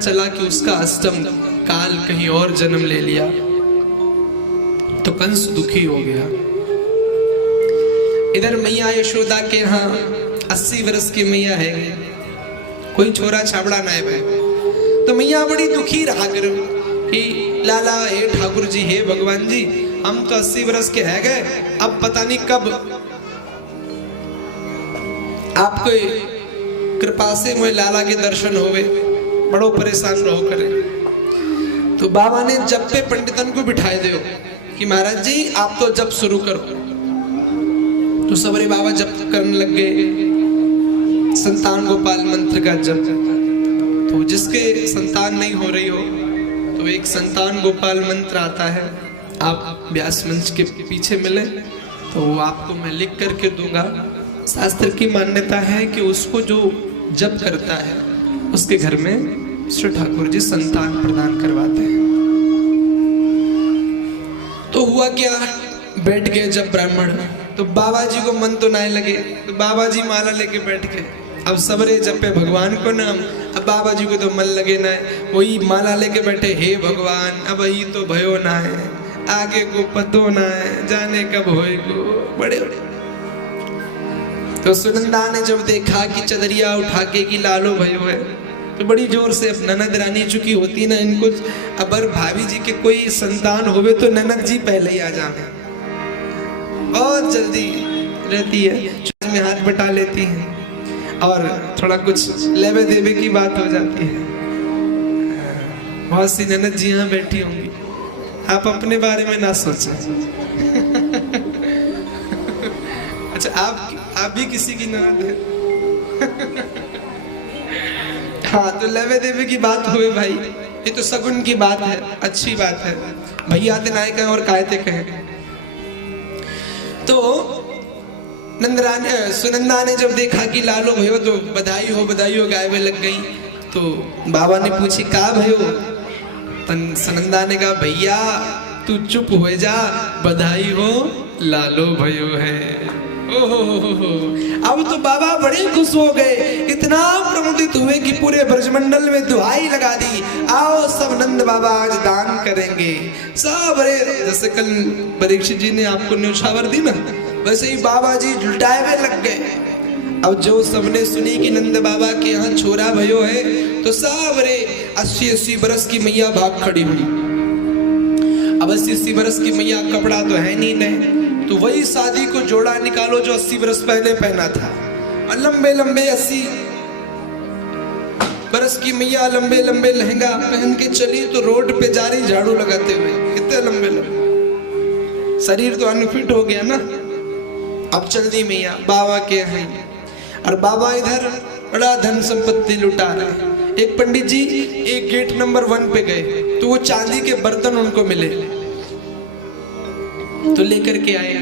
चला कि उसका अष्टम काल कहीं और जन्म ले लिया तो कंस दुखी हो गया। इधर मैया यशोदा के यहाँ 80 वर्ष की मैया है, कोई छोरा छाबड़ा ना है भाई। तो मैया बड़ी दुखी रहा कर कि लाला हे ठाकुर जी, हे भगवान जी, हम तो 80 वर्ष के है गए, अब पता नहीं कब आपको कृपा से मोए लाला के दर्शन होवे, बड़ो परेशान रहो करे। तो बाबा ने जप पे पंडितन को बिठाए दो कि महाराज जी आप तो जप शुरू करो। तो सबरे बाबा जप करने लग गए, संतान गोपाल मंत्र का जप। तो जिसके संतान नहीं हो रही हो तो एक संतान गोपाल मंत्र आता है, आप व्यास मंच के पीछे मिले तो वो आपको मैं लिख करके दूंगा। शास्त्र की मान्यता है कि उसको जो जप करता है उसके घर में श्री ठाकुर जी संतान प्रदान करवाते हैं। तो हुआ क्या, बैठ गए जब ब्राह्मण, तो बाबा जी को मन तो नहीं लगे, तो बाबा जी माला लेके बैठ गए। अब सबरे जपे भगवान को नाम, अब बाबा जी को तो मन लगे ना, वही माला लेके बैठे, हे भगवान अब ये तो भयो ना है, आगे को पतो ना है, जाने कब होएगो, बड़े बड़े। तो सुनंदा ने जब देखा कि चदरिया उठा के कि लालो भयो है, तो बड़ी जोर से, अब ननद रानी चुकी होती ना इनको, अबर भाभी जी के कोई संतान होवे तो ननद जी पहले ही आ जावे, बहुत जल्दी रहती है, में हाथ बटा लेती है और थोड़ा कुछ लेवे देवे की बात हो जाती है। बहुत सी ननद जी यहाँ बैठी होंगी, आप अपने बारे में ना सोचें। अच्छा आप भी किसी की ननद है? हाँ, तो लेवे देवे की बात हुए भाई, ये तो सगुन की बात है, अच्छी बात है, भैया ते नाय कहें और कायते कहें। तो सुनंदा ने जब देखा कि लालो भयो तो बधाई हो गायबे लग गई। तो बाबा ने पूछी का भयो, तन सुनंदा ने कहा भैया तू चुप हो जा, बधाई हो लालो भयो है। ओहो अब तो बाबा बड़े खुश हो गए, इतना प्रमुदित हुए कि पूरे ब्रजमंडल में दुहाई लगा दी, आओ सब नंद बाबा आज दान करेंगे सब। अरे जैसे कल परीक्षित जी ने आपको न्यौछावर दी ना, वैसे ही बाबा जी लुटाए लग गए। अब जो सबने सुनी कि नंद बाबा के यहाँ छोरा भयो है, तो सब रे 80-80 बरस की मैया भाग खड़ी हुई। अब 80-80 बरस की मैया, कपड़ा तो है नहीं, तो वही शादी को जोड़ा निकालो जो 80 बरस पहले पहना था, और लंबे लंबे 80 बरस की मैया लंबे लंबे लहंगा पहन के चली, तो रोड पे जा रही झाड़ू लगाते हुए, कितने लंबे लंबे, शरीर तो अनफिट हो गया ना। अब चल दी मैया बाबा के हैं, और बाबा इधर बड़ा धन संपत्ति लुटा रहे। एक पंडित जी एक गेट नंबर 1 पे गए, तो वो चांदी के बर्तन उनको मिले, तो लेकर के आए।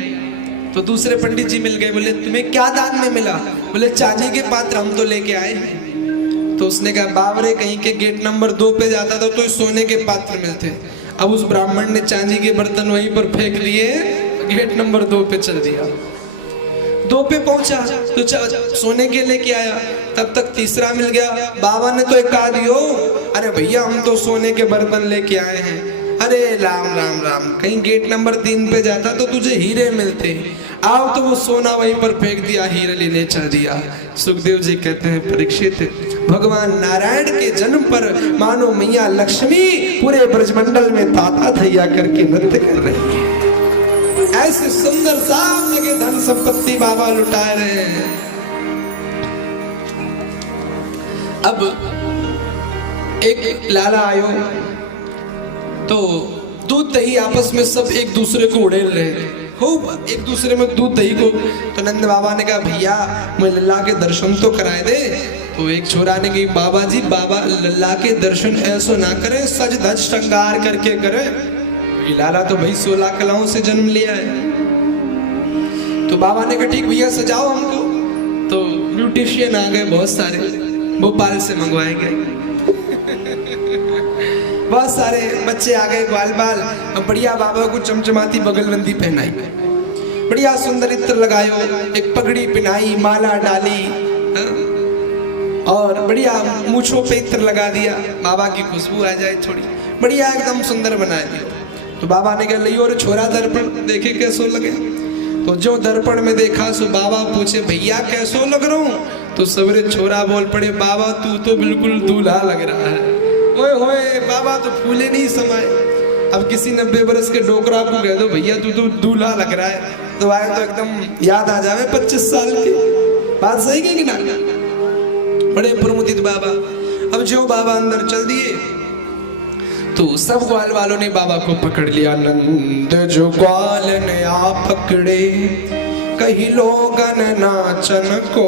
तो दूसरे पंडित जी मिल गए, बोले तुम्हें क्या दान में मिला? बोले चांदी के पात्र हम तो लेके आए हैं। तो उसने कहा बाबरे कहीं के गेट नंबर 2 पे जाता था तो सोने के पात्र मिलते। अब उस ब्राह्मण ने चांदी के बर्तन वहीं पर फेंक लिए, गेट नंबर 2 पे चल दिया। 2 पे पहुंचा तो सोने के लेके आया, तब तक तीसरा मिल गया। बाबा ने तो एक कहा दियो, अरे भैया हम तो सोने के बर्तन लेके आए हैं। अरे राम राम राम, कहीं गेट नंबर 3 पे जाता तो तुझे हीरे मिलते, आओ तो वो सोना वहीं पर फेंक दिया, हीरे लेने चल दिया। सुखदेव जी कहते हैं परीक्षित, भगवान नारायण के जन्म पर मानो मैया लक्ष्मी पूरे ब्रजमंडल में ताता थैया करके नृत्य कर रही है। ऐसे सुंदर सामने के धन संपत्ति बाबा लुटा रहे हैं। अब एक लाला आयो, तो दूध दही आपस में सब एक दूसरे को उड़ेल रहे हो, एक दूसरे में दूध दही को। तो नंद बाबा ने कहा भैया मैं लल्ला के दर्शन तो कराए दे। तो एक छोरा ने कहा बाबा जी, बाबा लल्ला के दर्शन ऐसो ना करे, सज धज श्रृंगार करके करे। लाला तो भाई 16 कलाओं से जन्म लिया है। तो बाबा ने कहा ठीक भैया सजाओ हमको। तो ब्यूटिशियन आ गए बहुत सारे, भोपाल से मंगवाए गए। बहुत सारे बच्चे आ गए, ग्वाल बाल, और बढ़िया बाबा को चमचमाती बगलबंदी पहनाई, बढ़िया सुंदर इत्र लगायो, एक पगड़ी पहनाई, माला डाली, और बढ़िया मूछों पे इत्र लगा दिया, बाबा की खुशबू आ जाए थोड़ी, बढ़िया एकदम सुंदर बना दिया। तो बाबा ने कहा लियो और छोरा दर्पण देखे कैसो लगे। तो जो दर्पण में देखा सो बाबा पूछे भैया कैसो लग रहा हूँ। तो सवेरे छोरा बोल पड़े बाबा तू तो बिल्कुल दूल्हा लग रहा है। ओए होए बाबा तो फूले नहीं समाये। अब किसी 90 बरस के डोकरा को कह दो भैया तू तो दूल्हा लग रहा है तो आए तो एकदम याद आ जावे 25 साल की बात। सही की ना? बड़े प्रमुदित बाबा। अब जो बाबा अंदर चल दिए तो सब ग्वाल वालों ने बाबा को पकड़ लिया। नंद जो ग्वाल ने आ पकड़े कहीं लोगन नाचन को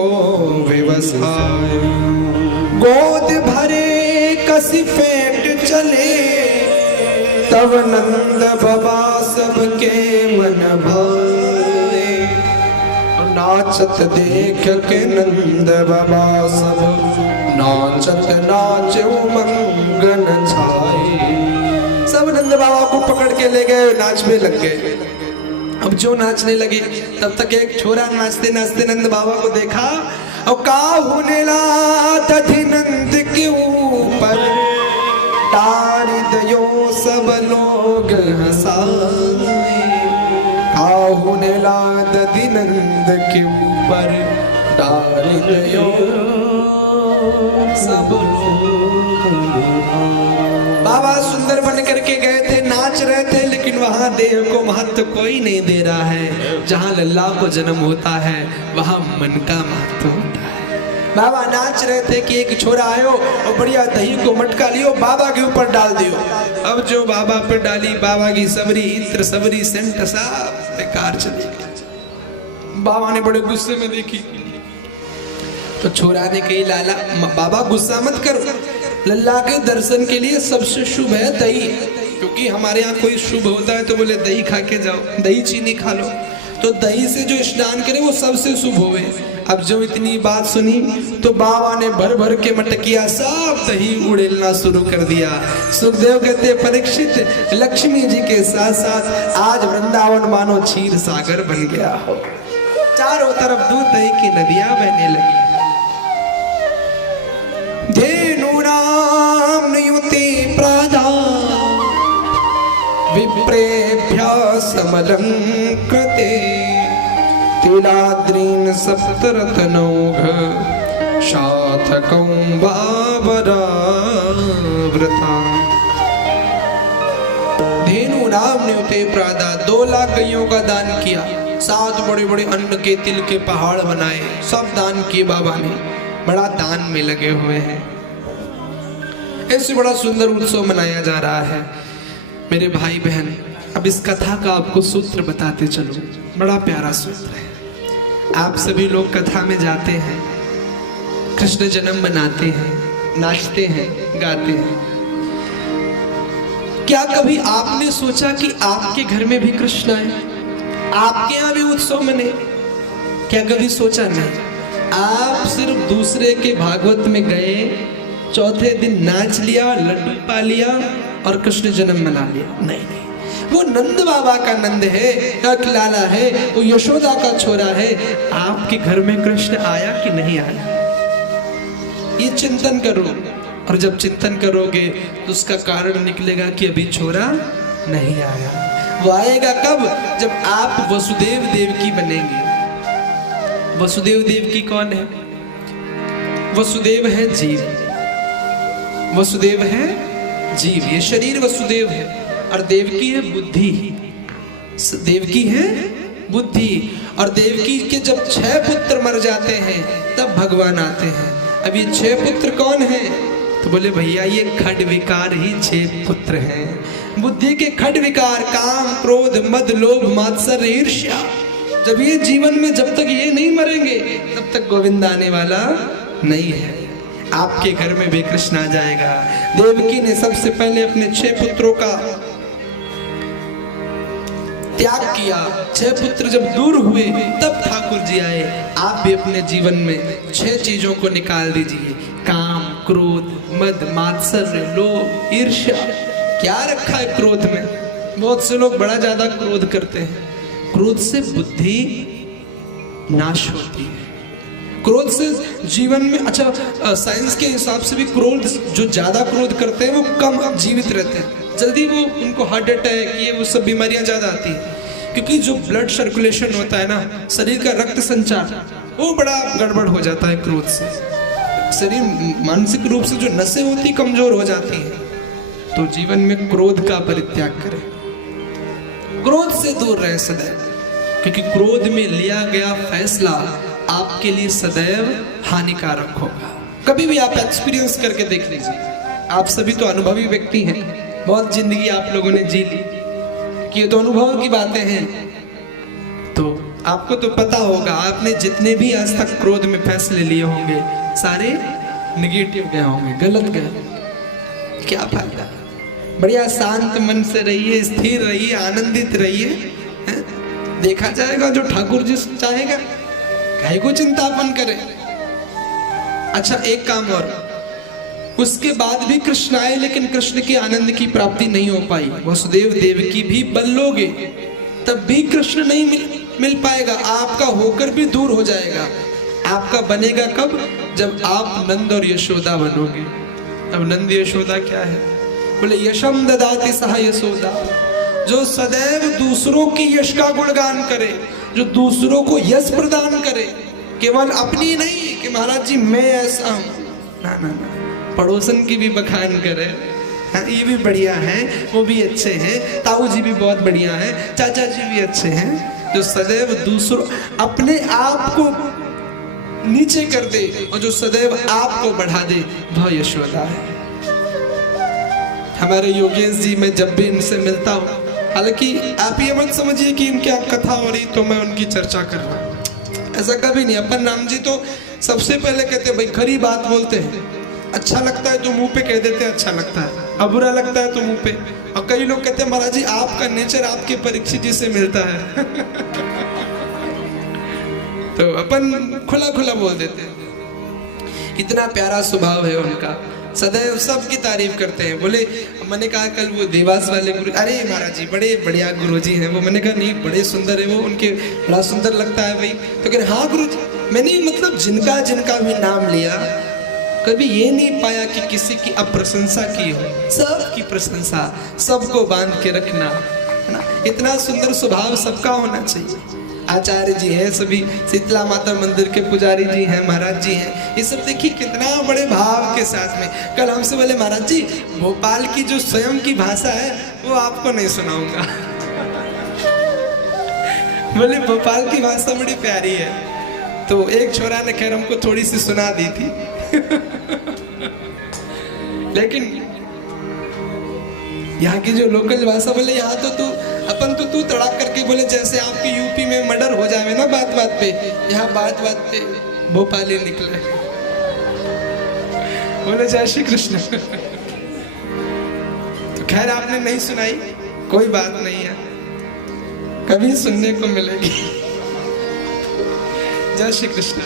व्यवसाय। गोद भरे कसी फेंट चले तब नंद बाबा सबके मन भाए। नाचत देख के नंद बाबा सब नाचत नाचे मंगन छाए। सब नंद बाबा को पकड़ के ले गए, नाचने लग गए। अब जो नाचने लगे तब तक एक छोरा नाचते नाचते नंद बाबा को देखा और का होने ला दधि नंद के ऊपर तारी दयो सब लोग हंसाए। का होने ला दधि नंद के ऊपर तारी दयो सब लोग। बाबा सुंदर बन करके गए थे, नाच रहे थे, लेकिन वहां देह को महत्व कोई नहीं दे रहा है। जहां लल्ला को जन्म होता है वहां मन का महत्व होता है। बाबा नाच रहे थे कि एक छोरा आयो और बढ़िया दही को मटका लियो बाबा के ऊपर डाल दियो। अब जो बाबा पे डाली बाबा की सबरी इत्र सबरी सेंट सब बेकार चली गई। बाबा ने बड़े गुस्से में देखी तो छोरा ने कही लाला बाबा गुस्सा मत करो, लल्ला के दर्शन के लिए सबसे शुभ है दही। क्योंकि हमारे यहाँ कोई शुभ होता है तो बोले दही खा के जाओ, दही चीनी खा लो। तो दही से जो स्नान करे वो सबसे शुभ होवे। अब जो इतनी बात सुनी तो बाबा ने भर भर के मटकिया सब दही उड़ेलना शुरू कर दिया। सुखदेव कहते परीक्षित लक्ष्मी जी के साथ साथ आज वृंदावन मानो क्षीर सागर बन गया हो। चारों तरफ दूध दही की नदियां बहने लगी। धेनुराम युति प्रादा विप्रेभ्यः समलंकृते तिलाद्रीन् सप्तरत्नौघ शातकं बाबरावृता। धेनुराम युति प्रादा 2 लाख गैयों का दान किया। 7 बड़े बड़े अन्न के तिल के पहाड़ बनाए, सब दान किए बाबा ने। बड़ा दान में लगे हुए हैं। ऐसे बड़ा सुंदर उत्सव मनाया जा रहा है। मेरे भाई बहन अब इस कथा का आपको सूत्र बताते चलो। बड़ा प्यारा सूत्र है। आप सभी लोग कथा में जाते हैं, कृष्ण जन्म मनाते हैं, नाचते हैं, गाते हैं। क्या कभी आपने सोचा कि आपके घर में भी कृष्ण आए, आपके यहाँ भी उत्सव मने? क्या कभी सोचा? नहीं। आप सिर्फ दूसरे के भागवत में गए, चौथे दिन नाच लिया, लड्डू पा लिया और कृष्ण जन्म मना लिया। नहीं, वो नंद बाबा का नंद है, लाला है, वो यशोदा का छोरा है। आपके घर में कृष्ण आया कि नहीं आया, ये चिंतन करो। और जब चिंतन करोगे तो उसका कारण निकलेगा कि अभी छोरा नहीं आया। वो आएगा कब? जब आप वसुदेव देवकी बनेंगे। वसुदेव देवकी कौन है? वसुदेव है जीव, वसुदेव है जीव, ये शरीर वसुदेव है और देवकी है बुद्धि। देवकी है बुद्धि और देवकी के जब 6 पुत्र मर जाते हैं तब भगवान आते हैं। अब ये 6 पुत्र कौन हैं? तो बोले भैया ये खड विकार ही 6 पुत्र हैं। बुद्धि के खड विकार काम क्रोध मद लोभ मात्सर्य ईर्ष्या, जब ये जीवन में जब तक ये नहीं मरेंगे तब तक गोविंद आने वाला नहीं है। आपके घर में भी कृष्ण आ जाएगा। देवकी ने सबसे पहले अपने 6 पुत्रों का त्याग किया। 6 पुत्र जब दूर हुए तब ठाकुर जी आए। आप भी अपने जीवन में 6 चीजों को निकाल दीजिए, काम क्रोध मद मात्सर्य लोभ ईर्ष्या। क्या रखा है क्रोध में? बहुत से लोग बड़ा ज्यादा क्रोध करते हैं। क्रोध से बुद्धि नाश होती है क्रोध से जीवन में, अच्छा साइंस के हिसाब से भी क्रोध, जो ज्यादा क्रोध करते हैं वो कम जीवित रहते हैं, जल्दी वो उनको हार्ट अटैक ये वो सब बीमारियां ज्यादा आती हैं, क्योंकि जो ब्लड सर्कुलेशन होता है ना, शरीर का रक्त संचार, वो बड़ा गड़बड़ हो जाता है क्रोध से। शरीर मानसिक रूप से जो नसें होती कमजोर हो जाती हैं। तो जीवन में क्रोध का परित्याग करें, क्रोध से दूर रहे सदैव, क्योंकि क्रोध में लिया गया फैसला आपके लिए सदैव हानिकारक होगा। कभी भी आप एक्सपीरियंस करके देख लीजिए, आप सभी तो अनुभवी व्यक्ति हैं, बहुत जिंदगी आप लोगों ने जी ली, कि ये तो अनुभव की बातें हैं। तो आपको तो पता होगा, आपने जितने भी आज तक क्रोध में फैसले लिए होंगे सारे निगेटिव गए होंगे, गलत गए। क्या फायदा? बढ़िया शांत मन से रहिए, स्थिर रहिए, आनंदित रहिए, देखा जाएगा जो ठाकुर जी चाहेगा, काहे को चिंतापन करे। अच्छा एक काम और, उसके बाद भी कृष्ण आए, लेकिन कृष्ण के आनंद की प्राप्ति नहीं हो पाई, वसुदेव देवकी भी बन लोगे तब भी कृष्ण नहीं मिल पाएगा, आपका होकर भी दूर हो जाएगा। आपका बनेगा कब? जब आप नंद और यशोदा बनोगे। अब नंद यशोदा क्या है? बोले यशम ददाति सह यशोदा, जो सदैव दूसरों की यश का गुणगान करे, जो दूसरों को यश प्रदान करे, केवल अपनी नहीं कि महाराज जी मैं ऐसा हूं, ना ना ना, पड़ोसन की भी बखान करे। हाँ, ये भी बढ़िया है, वो भी अच्छे हैं, ताऊ जी भी बहुत बढ़िया हैं, चाचा जी भी अच्छे हैं। जो सदैव दूसरों, अपने आप को नीचे कर दे और जो सदैव आपको बढ़ा दे, वह यशोदा है। हमारे योगेश जी, मैं जब भी इनसे मिलता हूँ, हालांकि आप ये मत समझिए कि इनकी आप कथा हो रही तो मैं उनकी चर्चा कर रहा हूँ, ऐसा कभी नहीं। अपन राम जी तो सबसे पहले कहते हैं भाई खरी बात बोलते हैं, अच्छा लगता है तो मुंह पे कह देते हैं अच्छा लगता है, अब बुरा लगता है तो मुंह पे। और कई लोग कहते हैं महाराज जी आपका नेचर आपके परीक्षित जी से मिलता है तो अपन खुला खुला बोल देते हैं। इतना प्यारा स्वभाव है उनका, सदैव सबकी तारीफ करते हैं। बोले, मैंने कहा कल वो देवास वाले गुरु, अरे महाराज जी बड़े बढ़िया गुरुजी हैं वो, मैंने कहा नहीं बड़े सुंदर है वो, उनके बड़ा सुंदर लगता है भाई। तो कह रहे हाँ गुरु जी, मैंने मतलब जिनका जिनका भी नाम लिया, कभी ये नहीं पाया कि किसी की अप्रशंसा की हो, सबकी प्रशंसा, सबको बांध के रखना, है ना। इतना सुंदर स्वभाव सबका होना चाहिए। आचार्य जी हैं सभी, शीतला माता मंदिर के पुजारी जी हैं, महाराज जी हैं, ये सब देखिए कितना बड़े भाव के साथ में। कल हमसे बोले महाराज जी भोपाल की जो स्वयं की भाषा है वो आपको नहीं सुनाऊंगा बोले भोपाल की भाषा बड़ी प्यारी है। तो एक छोरा ने खैर हमको थोड़ी सी सुना दी थी लेकिन यहाँ की जो लोकल भाषा, बोले यहाँ तो तू तड़ाक करके बोले जैसे आपके यूपी में मर्डर हो जाए ना बात बात पे, यहाँ बात बात पे भोपाली निकले। बोले जय श्री कृष्ण तो खैर आपने नहीं सुनाई, कोई बात नहीं है, कभी सुनने को मिलेगी। जय श्री कृष्ण।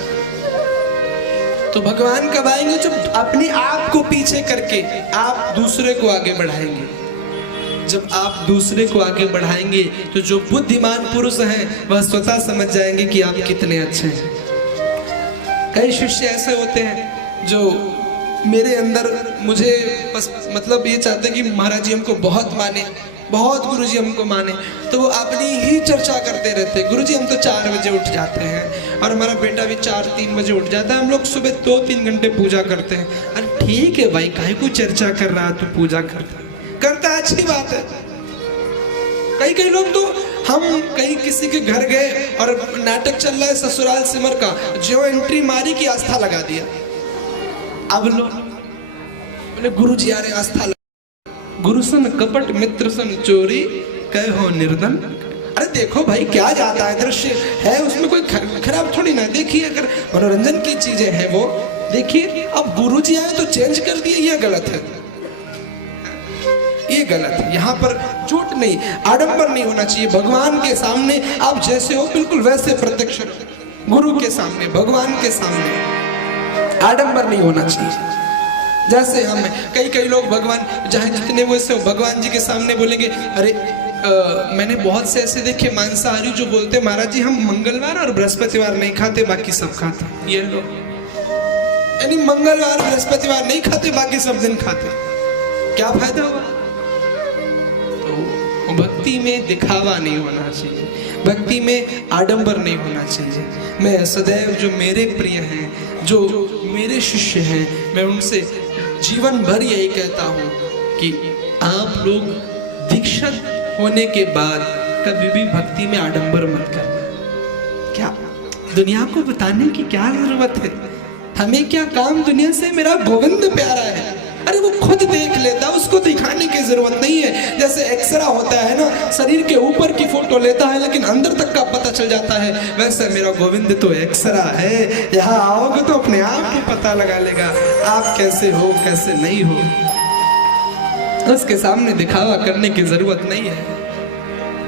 तो भगवान कब आएंगे? जब अपने आप को पीछे करके आप दूसरे को आगे बढ़ाएंगे। जब आप दूसरे को आगे बढ़ाएंगे तो जो बुद्धिमान पुरुष हैं वह स्वतः समझ जाएंगे कि आप कितने अच्छे हैं। कई शिष्य ऐसे होते हैं जो मेरे अंदर मुझे बस मतलब ये चाहते हैं कि महाराज जी हमको बहुत माने, बहुत गुरुजी हमको माने, तो वो अपनी ही चर्चा करते रहते हैं। गुरुजी हम तो 4 बजे उठ जाते हैं और हमारा बेटा भी 4-3 बजे उठ जाता है, हम लोग सुबह 2-3 घंटे पूजा करते हैं। अरे ठीक है भाई, काहे को चर्चा कर रहा है, तू पूजा करता है, अच्छी बात है। कई लोग तो, हम कहीं किसी के घर गए और नाटक चल रहा है ससुराल सिमर का, जो एंट्री मारी की आस्था लगा दिया। अब लोग बोले गुरु जी आ रहे, आस्था लगा। गुरु सन कपट मित्र सन चोरी कह हो निर्धन। अरे देखो भाई क्या जाता है, दृश्य है उसमें कोई खराब थोड़ी ना। देखिए अगर मनोरंजन की चीजें हैं वो देखिए। अब गुरु जी आए तो चेंज कर दिए, ये गलत है, ये गलत है। यहाँ पर झूठ नहीं, आडंबर नहीं होना चाहिए। भगवान के सामने आप जैसे हो बिल्कुल वैसे प्रत्यक्ष, गुरु के सामने, भगवान के सामने आडंबर नहीं होना चाहिए। जैसे हम कई लोग भगवान जहाँ जितने वैसे हो, भगवान जी के सामने बोलेंगे अरे मैंने बहुत से ऐसे देखे मांसाहारी जो बोलते महाराज जी हम मंगलवार और बृहस्पतिवार नहीं खाते, बाकी सब खाते। ये लो, यानी मंगलवार बृहस्पतिवार नहीं खाते, बाकी सब दिन खाते, क्या फायदा हुआ? तो भक्ति में दिखावा नहीं होना चाहिए, भक्ति में आडंबर नहीं होना चाहिए। मैं सदैव जो मेरे प्रिय हैं, जो मेरे शिष्य हैं, मैं उनसे जीवन भर यही कहता हूँ कि आप लोग दीक्षित होने के बाद कभी भी भक्ति में आडंबर मत करना। क्या दुनिया को बताने की क्या जरूरत है? हमें क्या काम दुनिया से? मेरा गोविंद प्यारा है, अरे वो खुद देख लेता, उसको दिखाने की जरूरत नहीं है। जैसे एक्सरा होता है ना, शरीर के ऊपर की फोटो लेता है लेकिन अंदर तक का पता चल जाता है, वैसे मेरा गोविंद तो एक्सरा है। यहाँ आओगे तो अपने आप ही पता लगा लेगा आप कैसे हो कैसे नहीं हो, उसके सामने दिखावा करने की जरूरत नहीं है।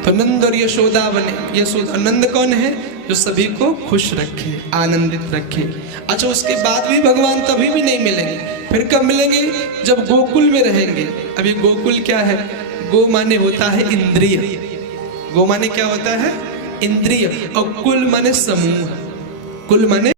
तो नंद और यशोदा बने। यशोदा, नंद कौन है? जो सभी को खुश रखे, आनंदित रखे। अच्छा, उसके बाद भी भगवान तभी भी नहीं मिलेंगे, फिर कब मिलेंगे? जब गोकुल में रहेंगे। अभी गोकुल क्या है? गो माने होता है इंद्रिय, गो माने क्या होता है? इंद्रिय, और कुल माने समूह, कुल माने